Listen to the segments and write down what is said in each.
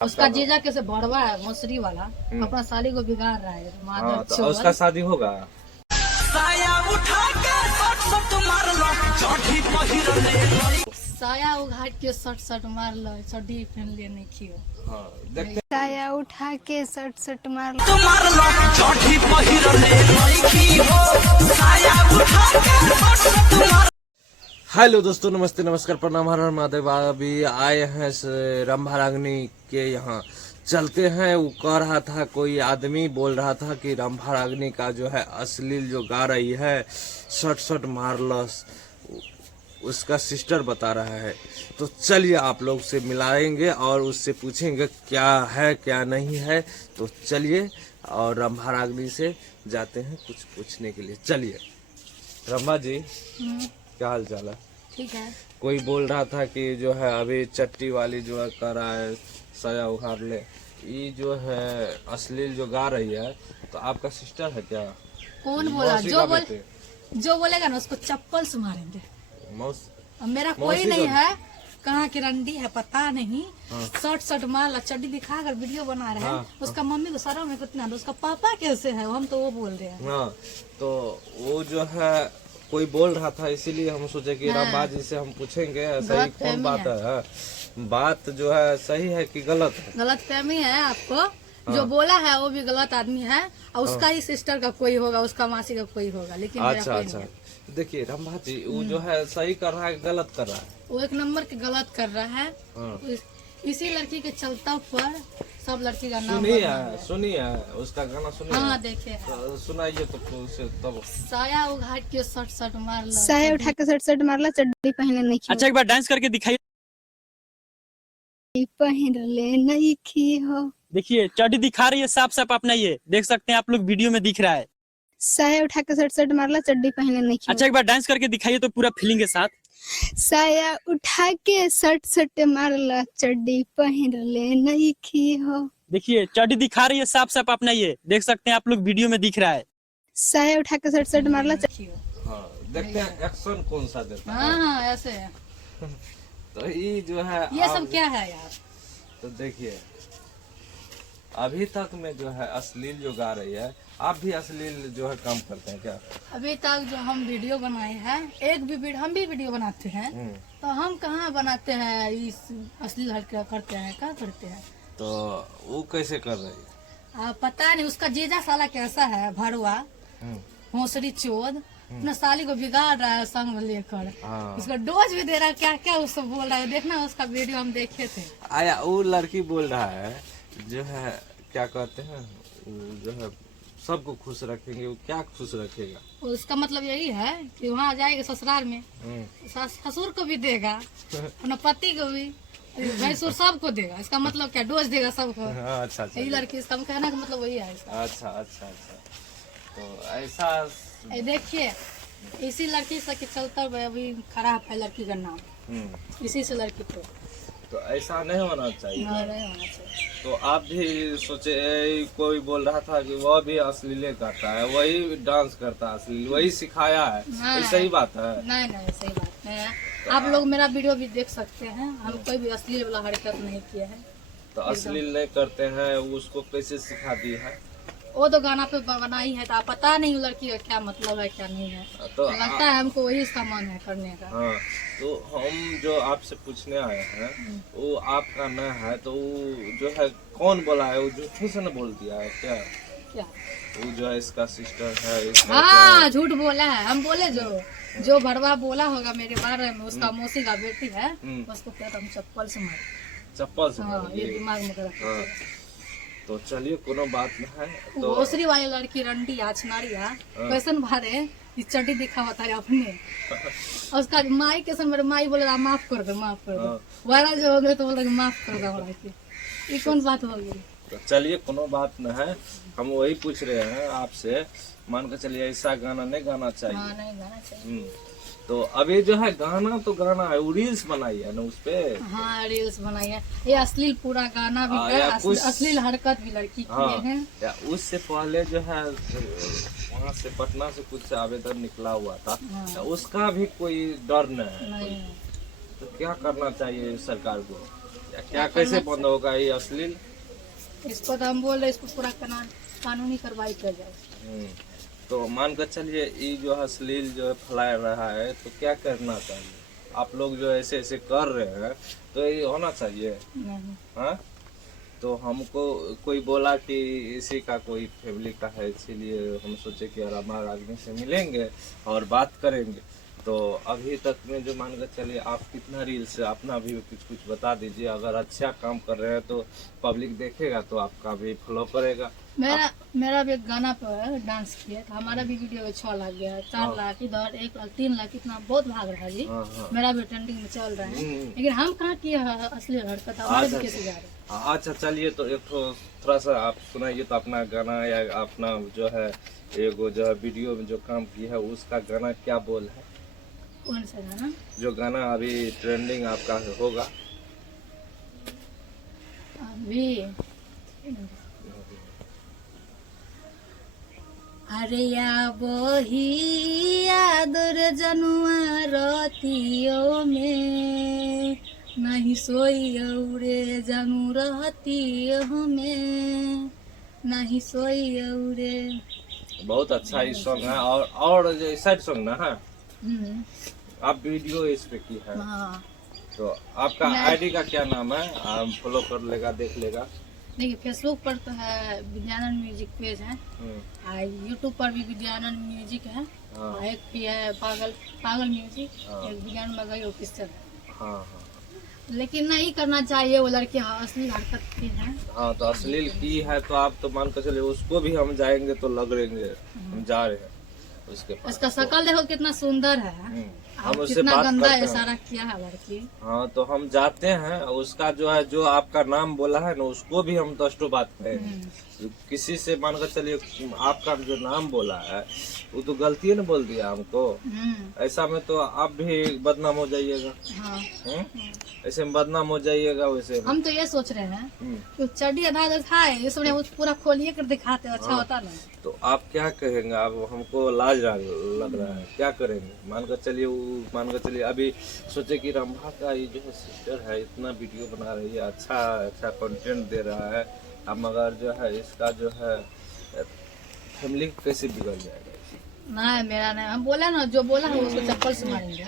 उसका जीजा कैसे भड़वा है मौसरी वाला, अपना साली को बिगाड़ रहा है। हाँ, तो उसका शादी होगा। साया उघाट के सट मार लो, चड्डी पहन ले नहीं खियो। साया उठा के सट मार लो, चड्डी पहिर ले खियो। साया उठा के हेलो दोस्तों, नमस्ते, नमस्कार, प्रणाम, हर हर महादेव। अभी आए हैं रंभारागनी के यहाँ, चलते हैं। वो कह रहा था, कोई आदमी बोल रहा था कि रंभारागनी का जो है अश्लील जो गा रही है सट मारलस, उसका सिस्टर बता रहा है। तो चलिए आप लोग से मिलाएंगे और उससे पूछेंगे क्या है क्या नहीं है। तो चलिए और रंभारागनी से जाते हैं कुछ पूछने के लिए। चलिए रंभा जी, क्या हाल चाल है? ठीक है। कोई बोल रहा था कि जो है अभी चट्टी वाली जो है कर रहा है साया उखाड़ ले, ये जो है अश्लील जो गा रही है, तो आपका सिस्टर है क्या? कौन बोला? जो बोलेगा ना उसको चप्पल से मारेंगे। मेरा कोई नहीं है, कहाँ की रंडी है पता नहीं। सट मार ला, चड्डी दिखा कर वीडियो बना रहे हैं। उसका मम्मी को शर्म है कितना, उसका पापा कैसे है, हम तो वो बोल रहे हैं। हाँ, तो वो जो है कोई बोल रहा था, इसीलिए हम सोचे कि रंभा जी से हम पूछेंगे सही कौन बात है। बात जो है सही है कि गलत है? गलत फहमी है आपको। जो बोला है वो भी गलत आदमी है, और उसका ही सिस्टर का कोई होगा, उसका मासी का कोई होगा, लेकिन अच्छा। देखिए रंभा जी, वो जो है सही कर रहा है गलत कर रहा है? वो एक नंबर के गलत कर रहा है। इसी लड़की के चलता पर सब लड़की का नाम सुनिए उसका गाना सुनिए। हाँ देखिए, तो सुनाइए तो तब। साया उघाट के सट मार लो, साया उठा के सट मार ला, चड्डी पहने नहीं खी। अच्छा, एक बार डांस करके दिखाइए। पहन ले नहीं खी हो, देखिए चड्डी दिखा रही है साफ अपना, ये देख सकते हैं आप लोग, वीडियो में दिख रहा है। साया उठा के सट मार ला, चड्डी पहने नहीं खी। अच्छा, एक बार डांस करके दिखाइए तो पूरा फीलिंग के साथ। साया उठा के सट मार ला, चड्डी पहन ले नहीं खी हो। देखिए चड्डी दिखा रही है साफ अपना, ये देख सकते हैं आप लोग, वीडियो में दिख रहा है। साया उठा के सट मार ला। हाँ, देखते हैं एक्शन कौन सा देता है। हाँ ऐसे है। तो ये जो है ये सब क्या है यार? तो देखिए अभी तक में जो है अश्लील जो गा रही है, आप भी अश्लील जो है काम करते हैं क्या? अभी तक जो हम वीडियो बनाए हैं, एक भी वीडियो हम भी वीडियो बनाते हैं, तो हम कहाँ बनाते हैं इस अश्लील हरकत करते हैं, क्या करते हैं? तो वो कैसे कर रही है? पता नहीं, उसका जीजा साला कैसा है, भड़वा भोसड़ी चोद, अपना साली को बिगाड़ रहा है संग में लेकर। उसका डोज भी दे रहा है, क्या क्या उसको बोल रहा है, देखना उसका वीडियो हम देखे थे। आया वो लड़की बोल रहा है जो है, क्या कहते हैं, जो है सबको खुश रखेंगे। वो क्या खुश रखेगा? उसका मतलब यही है कि वहाँ जाएगा ससुराल में, ससुर को भी देगा, अपना पति को भी, भैंसुर सबको देगा। इसका मतलब क्या, डोज देगा सबको। अच्छा। यही लड़की, इसका कहना का मतलब वही है इसका। अच्छा। तो ऐसा देखिए, इसी लड़की से चलता अभी खराब है लड़की का नाम, इसी से लड़की को। तो ऐसा नहीं होना चाहिए। नहीं होना चाहिए। तो आप भी सोचे, कोई बोल रहा था कि वह भी अश्लील करता है, वही डांस करता है अश्लील, वही सिखाया है, ये सही बात है? नहीं सही बात नहीं है। आप लोग मेरा वीडियो भी देख सकते हैं, हम कोई भी अश्लील वाला हरकत नहीं किया है। तो अश्लील नहीं करते हैं, उसको कैसे सिखा दी है? वो तो गाना पे बनाई है, तो आप पता नहीं लड़की का क्या मतलब है क्या नहीं है, तो लगता है हमको वही सामान है करने का। हाँ, तो हम जो आपसे पूछने आए हैं वो आपका न है, तो वो जो है कौन बोला है? वो झूठे से न बोल दिया है क्या? वो जो है इसका सिस्टर है, हाँ झूठ बोला है। हम बोले जो भड़वा बोला होगा मेरे बारे में, उसका मौसी का बेटी है, उसको क्या हम चप्पल से मारे, ये दिमाग में रखो। तो चलिए कोनो बात न है। तो ओसरी वाली लड़की रंडी आछनारिया कैसन भारे चड्डी दिखा होता है अपने, और उसका माई कैसन, मेरे माई बोले माफ कर दो वायरल जो हो गए तो बोल रहे माफ कर दो। ये कौन बात हो गई? तो चलिए कोनो बात न है, हम वही पूछ रहे हैं आपसे। मान के चलिए ऐसा गाना नहीं गाना चाहिए। नहीं गाना चाहिए। तो अभी जो है गाना तो गाना है, वो रील्स बनाई है ना उसपे। हाँ रील्स बनाई है, ये अश्लील पूरा गाना भी है, अश्लील हरकत भी लड़की किए हैं। या उससे पहले जो है वहाँ से पटना से कुछ आवेदन निकला हुआ था, तो उसका भी कोई डर नहीं है। तो क्या करना चाहिए सरकार को? क्या कैसे बंद होगा ये अश्लील? इसको तो हम बोल रहे इसको पूरा कानूनी कार्रवाई किया जाए। तो मान कर चलिए ये जो अश्लील जो है फैला रहा है तो क्या करना चाहिए? आप लोग जो ऐसे ऐसे कर रहे हैं तो ये होना चाहिए। नहीं। हाँ, तो हमको कोई बोला कि इसी का कोई फैमिली का है, इसीलिए हम सोचे कि रमा रागनी से मिलेंगे और बात करेंगे। तो अभी तक में जो मान कर चलिए आप कितना रील्स अपना भी कुछ बता दीजिए। अगर अच्छा काम कर रहे हैं तो पब्लिक देखेगा तो आपका भी फॉलो करेगा। मेरा भी एक गाना पर डांस किया था, हमारा भी वीडियो में 6 लाख गया, 4 लाख इधर, 1 लाख, 3 लाख, इतना बहुत भाग रहा है जी। मेरा भी ट्रेंडिंग में चल रहा है, लेकिन हम कहाँ किए असली हरकत, हमारे भी कैसे जा रहे हैं। अच्छा चलिए, तो एक थोड़ा सा आप सुनाइए तो अपना गाना या अपना जो है एगो जो है वीडियो में जो काम किया है उसका गाना क्या बोल है? कौन सा गाना? जो गाना अभी ट्रेंडिंग आपका होगा अभी। अरे या बही यादर जनुआ रतियों में नहीं सोई औरे जानू रहतियों में नहीं सोई औरे। बहुत अच्छा ये सॉन्ग है। और सैड सॉन्ग ना है। आप वीडियो इस पे की है। हाँ। तो आपका आईडी का क्या नाम है? आप फॉलो कर लेगा, देख लेगा। देखिए फेसबुक पर तो है विद्यानंद म्यूजिक पेज है, यूट्यूब पर भी विद्यानंद म्यूजिक है, एक भी है पागल म्यूजिक, एक विज्ञान मगई ऑफिशियल है। हाँ। लेकिन नहीं करना चाहिए, वो लड़की असली हरकत की है। हाँ, तो अश्लील की है तो आप तो मान कर चलिए उसको भी हम जाएंगे तो लग रहेंगे, हम जा रहे हैं उसके पास। उसका शकल देखो कितना सुंदर है, हम उससे कितना बात गंदा करते इशारा किया है लड़की। हाँ, तो हम जाते हैं, उसका जो है जो आपका नाम बोला है ना उसको भी हम 10 बात करेंगे। किसी से मान कर चलिए आपका जो नाम बोला है वो तो गलती ने बोल दिया हमको, ऐसा में तो आप भी बदनाम हो जाइएगा। हाँ। ऐसे में बदनाम हो जाइएगा। वैसे हम तो ये सोच रहे हैं कि चड्डी आधा दिखाए, इसमें वो पूरा खोलिए कर दिखाते अच्छा होता ना। तो आप क्या कहेंगे? आप हमको लाज लग रहा है, क्या करेंगे? मान कर चलिए अभी सोचे कि रंभा का ये जो है सिस्टर है इतना वीडियो बना रही है, अच्छा कंटेंट दे रहा है, अब मगर जो है इसका जो है फैमिली कैसे बिगड़ जाएगा? नहीं मेरा नहीं, हम बोले ना जो बोला है उसको चप्पल से मारेंगे।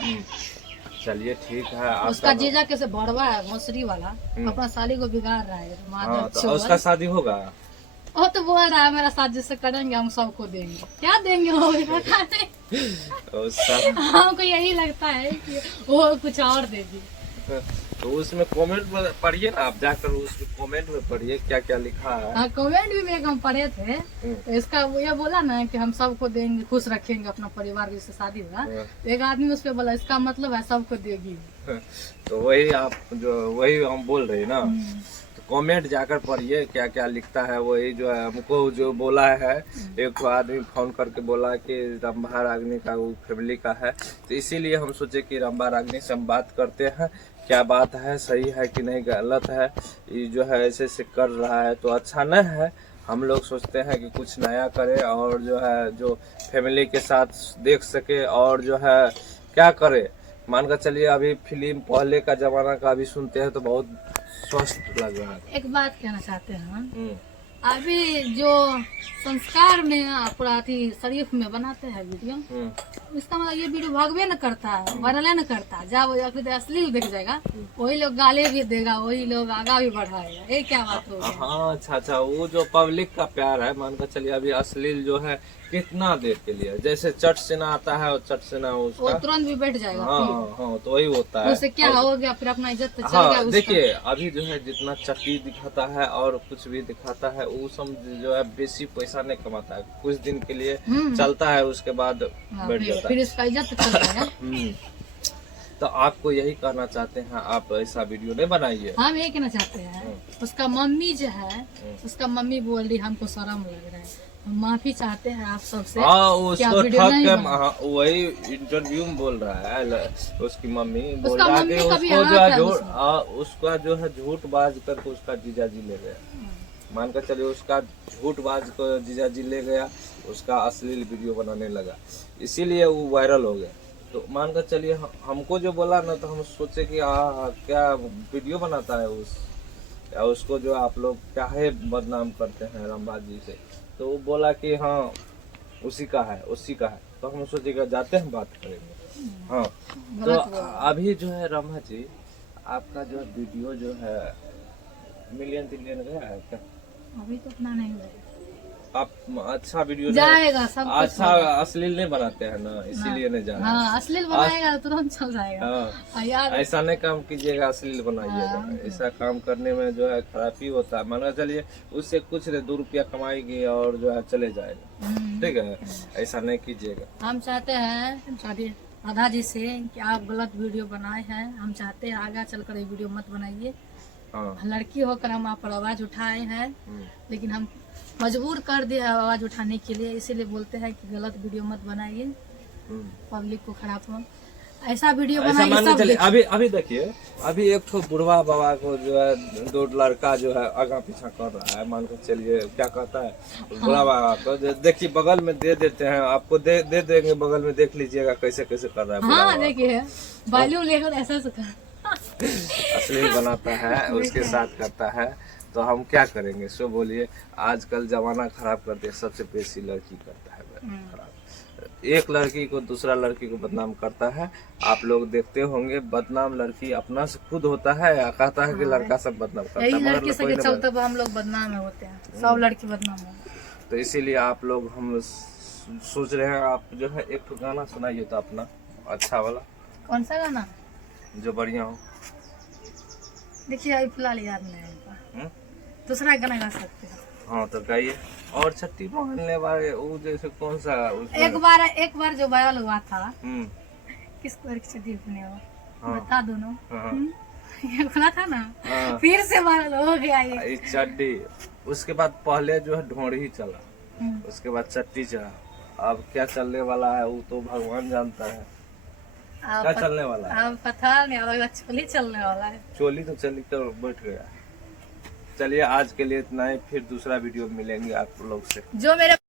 चलिए ठीक है। उसका जीजा कैसे भड़वा है मौसरी वाला, अपना साली को बिगाड़ रहा है। हाँ, तो उसका शादी होगा। वो तो बोल रहा है मेरा साथ जिससे करेंगे हम सबको देंगे। क्या देंगे वो भी पता नहीं। हमको यही लगता है कि वो कुछ और देगी। तो उसमें कमेंट में पढ़िए ना, आप जाकर उसमें कमेंट में पढ़िए क्या क्या लिखा है। हाँ, कमेंट भी में हम पढ़े थे, तो इसका वो ये बोला ना कि हम सबको देंगे, खुश रखेंगे अपना परिवार, जिससे शादी हुआ। एक आदमी उस पर बोला इसका मतलब है सबको देगी। तो वही हम बोल रहे हैं ना, तो कमेंट जाकर पढ़िए क्या क्या लिखता है। वही जो है हमको जो बोला है, एक आदमी फोन करके बोला कि रंभा रागनी का वो फैमिली का है, तो इसीलिए हम सोचे कि रंभा रागनी से हम बात करते हैं, क्या बात है, सही है कि नहीं, गलत है। ये जो है ऐसे से कर रहा है तो अच्छा नहीं है। हम लोग सोचते हैं कि कुछ नया करे और जो है जो फैमिली के साथ देख सके और जो है क्या करे। मान कर चलिए अभी फिल्म पहले का जमाना का अभी सुनते हैं तो बहुत स्वस्थ लग रहा है। एक बात कहना चाहते हैं, अभी जो संस्कार में पूरा शरीफ में बनाते हैं वीडियो, इसका मतलब ये वीडियो भागवे न करता है, वायरल न करता। जब असली देख जाएगा वही लोग गाले भी देगा, वही लोग आगा भी बढ़ाएगा। ये क्या बात होगी? हाँ, अच्छा, वो जो पब्लिक का प्यार है, मान कर चलिए अभी अश्लील जो है कितना देर के लिए, जैसे चट सेना आता है और चट सेना उसका वो तुरंत भी बैठ जाएगा। हाँ, तो वही होता है। उससे क्या हो गया, फिर अपना इज्जत तो चल गया उसका। देखिए अभी जो है जितना चट्टी दिखाता है और कुछ भी दिखाता है, वो सब जो है बेसी पैसा नहीं कमाता है, कुछ दिन के लिए चलता है, उसके बाद बैठ जाता है, फिर इसका इज्जत तो चल जाएगा। तो आपको यही कहना चाहते हैं, आप ऐसा वीडियो नहीं बनाइए। हम यही कहना चाहते हैं, उसका मम्मी जो है, उसका मम्मी बोल रही हमको शर्म लग रहा है, हम माफी चाहते हैं आप सबसे। हाँ, उसको ठग के वही इंटरव्यू में बोल रहा है, उसकी मम्मी बोल रहा है कि उसका जो है झूठ बाज करके उसका जीजाजी ले गया। मान कर चलिए उसका झूठ बाज कर जीजाजी ले गया, उसका अश्लील वीडियो बनाने लगा, इसीलिए वो वायरल हो गया। तो मानकर चलिए हमको जो बोला ना, तो हम सोचे कि क्या वीडियो बनाता है या उसको जो आप लोग क्या है बदनाम करते हैं रंभा जी से। तो वो बोला कि हाँ उसी का है। तो हम सोचेगा जाते हैं बात करेंगे। हाँ तो अभी जो है रंभा जी, आपका जो वीडियो जो है मिलियन गया है क्या? अभी तो उतना नहीं हुआ। आप अच्छा वीडियो जाएगा, सब कुछ अच्छा अश्लील नहीं बनाते हैं ना, इसीलिए नहीं जा रहा। हाँ, अश्लील बनाएगा तो तुरंत चल जाएगा। हाँ, यार ऐसा नहीं काम कीजिएगा, अश्लील बनाइएगा। ऐसा काम करने में जो है खराबी होता है। माना चलिए उससे कुछ 2 रुपया कमाएगी और जो है चले जाएगा, ठीक है, ऐसा नहीं कीजिएगा। हम चाहते हैं सॉरी राधा जी से कि आप गलत वीडियो बनाए हैं। हम चाहते हैं आगे चलकर ये वीडियो मत बनाइए। हाँ लड़की होकर हम आप पर आवाज उठाए हैं, लेकिन हम मजबूर कर दिए आवाज उठाने के लिए, इसीलिए बोलते हैं कि गलत वीडियो मत बनाइए, पब्लिक को खराब हो। ऐसा वीडियो ऐसा बनाइए मानने सब चलिए। देखिए। अभी देखिए, अभी एक तो बुढ़वा बाबा को जो है 2 लड़का जो है आगा पीछा कर रहा है। मान कर चलिए क्या कहता है बुढ़वा बाबा को, देखिए बगल में दे देते हैं आपको, दे देंगे बगल में, देख लीजिएगा कैसे कर रहा है। हाँ देखिए बालू लेकर ऐसा अश्लील बनाता है, उसके साथ करता है। तो हम क्या करेंगे सो बोलिए। आजकल जमाना खराब करते हैं, सबसे बेसी लड़की करता है खराब। एक लड़की को दूसरा लड़की को बदनाम करता है। आप लोग देखते होंगे, बदनाम लड़की अपना से खुद होता है या कहता है कि लड़का सब बदनाम करता है। यही लड़की से चलते हम लोग बदनाम होते हैं, सब लड़की बदनाम है। तो इसीलिए आप लोग हम सोच रहे हैं, आप जो है एक तो गाना सुनाइए तो अपना अच्छा वाला। कौन सा गाना जो बढ़िया हो? देखिए अभी फिलहाल याद नहीं है, दूसरा गाना गा सकते हैं। हाँ तो गाइए। और छठी पहनने वाले वो जैसे कौन सा एक बार जो वायरल हुआ था, किस कलर की छठी पहने हो? हाँ। बता दो ना। हाँ। ये बोला था ना। हाँ। फिर से वायरल हो गया ये। चड्डी, उसके बाद पहले जो है ढोंढ ही चला, उसके बाद चट्टी चला। अब क्या चलने वाला है वो तो भगवान जानता है। क्या चलने वाला है अब पता नहीं, अब चोली चलने वाला है। चोली तो चली तो बैठ गया। चलिए आज के लिए इतना ही, फिर दूसरा वीडियो मिलेंगे आप लोग से। जो मेरे